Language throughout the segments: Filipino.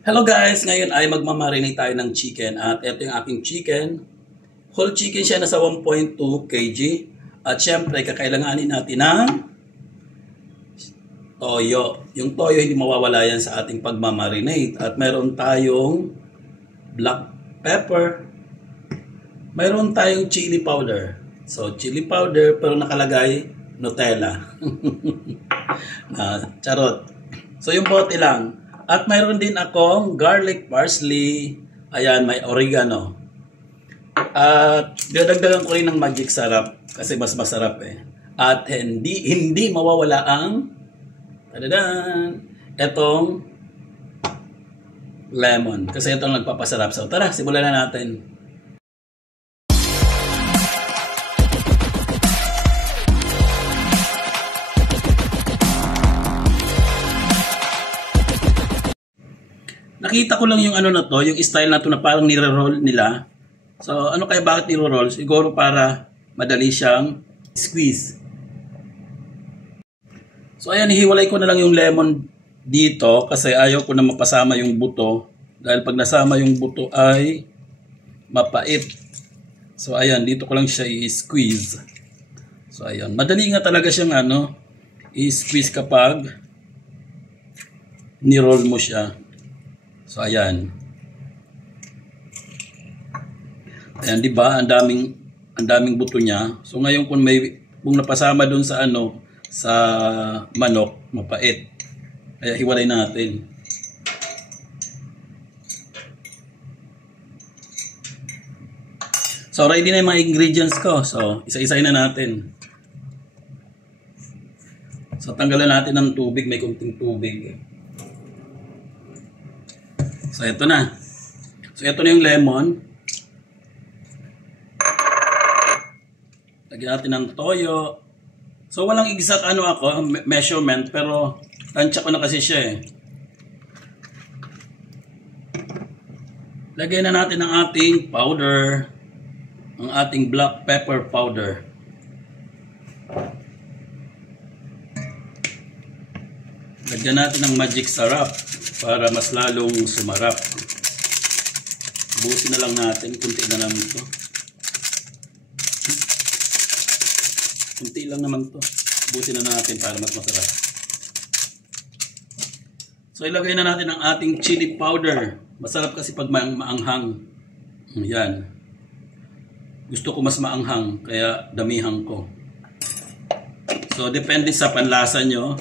Hello guys! Ngayon ay magmamarinate tayo ng chicken at ito yung aking chicken. Whole chicken siya, nasa 1.2 kg. At syempre, kakailanganin natin ng toyo. Yung toyo hindi mawawala yan sa ating pagmamarinate. At meron tayong black pepper. Meron tayong chili powder. So, chili powder pero nakalagay Nutella. Charot. So, yung bote lang. At mayroon din akong garlic, parsley, ayan, may oregano. At dadagdagan ko rin ng magic sarap kasi mas masarap eh. At hindi mawawala ang etong lemon kasi ito ang nagpapasarap. So tara, simulan na natin. Nakita ko lang yung ano na to, yung style na to na parang nire-roll nila. So, ano kaya bakit nire-roll? Siguro para madali siyang squeeze. So, ayan, hiwalay ko na lang yung lemon dito kasi ayaw ko na mapasama yung buto. Dahil pag nasama yung buto ay mapait. So, ayan, dito ko lang siya i-squeeze. So, ayan, madali nga talaga siyang i-squeeze kapag ni-roll mo siya. So ayan. Ayan, 'di ba? Ang daming buto niya. So ngayon kung napasama doon sa sa manok, mapait. Kaya hiwalay natin. So ready na yung mga ingredients ko. So isa-isahin na natin. So tanggalan natin ng tubig, may konting tubig. So, ito na. So, ito na yung lemon. Lagyan natin ng toyo. So, walang exact measurement, pero tansya ko na kasi siya eh. Lagyan na natin ang ating powder. Ang ating black pepper powder. Lagyan natin ng magic sarap para mas lalong sumarap. Buusin na lang natin. Kunti na naman ito. Kunti lang naman ito. Buusin na natin para mas masarap. So ilagay na natin ang ating chili powder. Masarap kasi pag maanghang. Yan. Gusto ko mas maanghang kaya damihan ko. So depende sa panlasa nyo.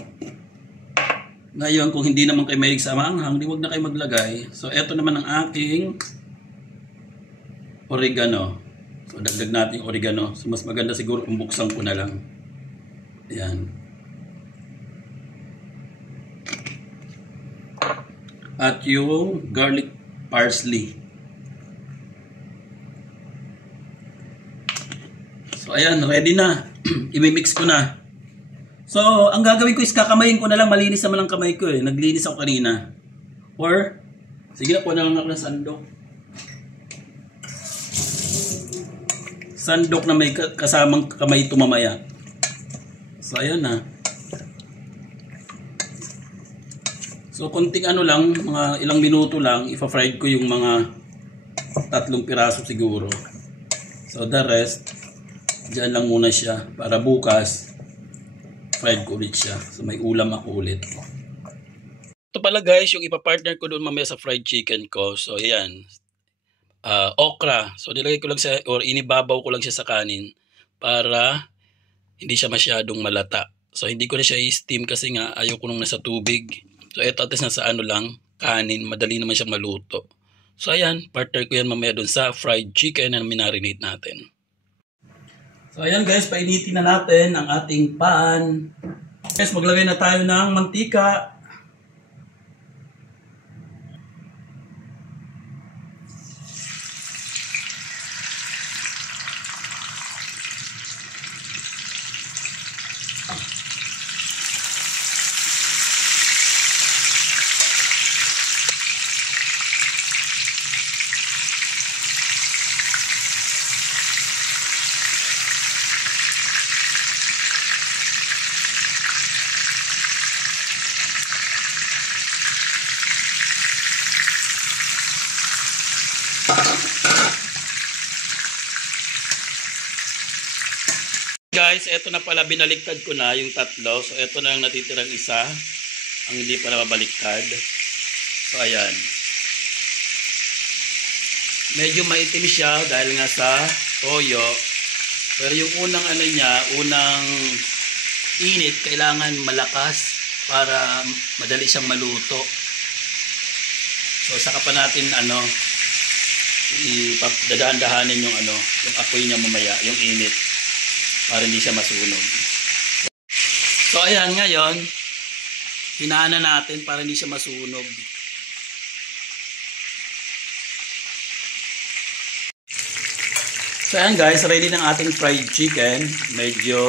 Ngayon, kung hindi naman kayo mahilig sa maanghang, huwag na kayo maglagay. So, eto naman ang aking oregano. So, dagdag natin yung oregano. So, mas maganda siguro kung buksan ko na lang. Ayan. At yung garlic parsley. So, ayan, ready na. Imimix ko na. So, ang gagawin ko is kakamayin ko na lang. Malinis naman ang kamay ko eh. Naglinis ako kanina. Or, sige na po na lang ako ng sandok. Sandok na may kasamang kamay ito mamaya. So, ayan na. So, konting lang, mga ilang minuto lang, ipa-fried ko yung mga 3 piraso siguro. So, the rest, dyan lang muna siya para bukas fried ko ulit siya. So may ulam ako ulit. Ito pala guys, yung ipapartner ko doon mamaya sa fried chicken ko. So ayan. Okra. So nilagay ko lang siya or inibabaw ko lang siya sa kanin para hindi siya masyadong malata. So hindi ko na siya i-steam kasi nga ayaw ko nung nasa tubig. So ito at least nasa lang, kanin. Madali naman siyang maluto. So ayan, partner ko yan mamaya doon sa fried chicken na minarinate natin. So ayan guys, painitin na natin ang ating pan. Guys, maglagay na tayo ng mantika. Guys, eto na pala, binaliktad ko na yung tatlo. So, eto na yung natitirang isa. Ang hindi pa nababaliktad. So, ayan. Medyo maitim siya dahil nga sa toyo. Pero yung unang ano niya, unang init, kailangan malakas para madali siyang maluto. So, saka pa natin dadaan-dahanin yung yung apoy niya mamaya, yung init. Para hindi siya masunog. So ayan, ngayon hinaan na natin para hindi siya masunog. So ayan guys, ready ng ating fried chicken. Medyo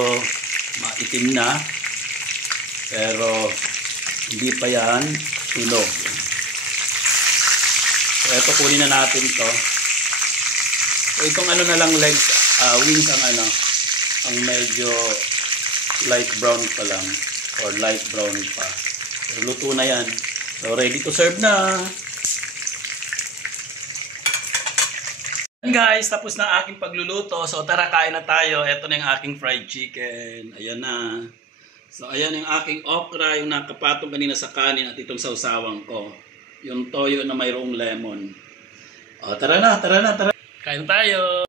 maitim na, pero hindi pa yan sunog. So ito, kunin na natin to. So itong na lang legs, wings ang medyo light brown pa lang, or light brown pa. So, luto na yan. So, ready to serve na. Guys, tapos na aking pagluluto. So, tara, kain na tayo. Ito na yung aking fried chicken. Ayan na. So, ayan yung aking okra, yung nakapatong kanina sa kanin at itong sausawang ko. Yung toyo na mayroong lemon. O, tara na. Kain tayo.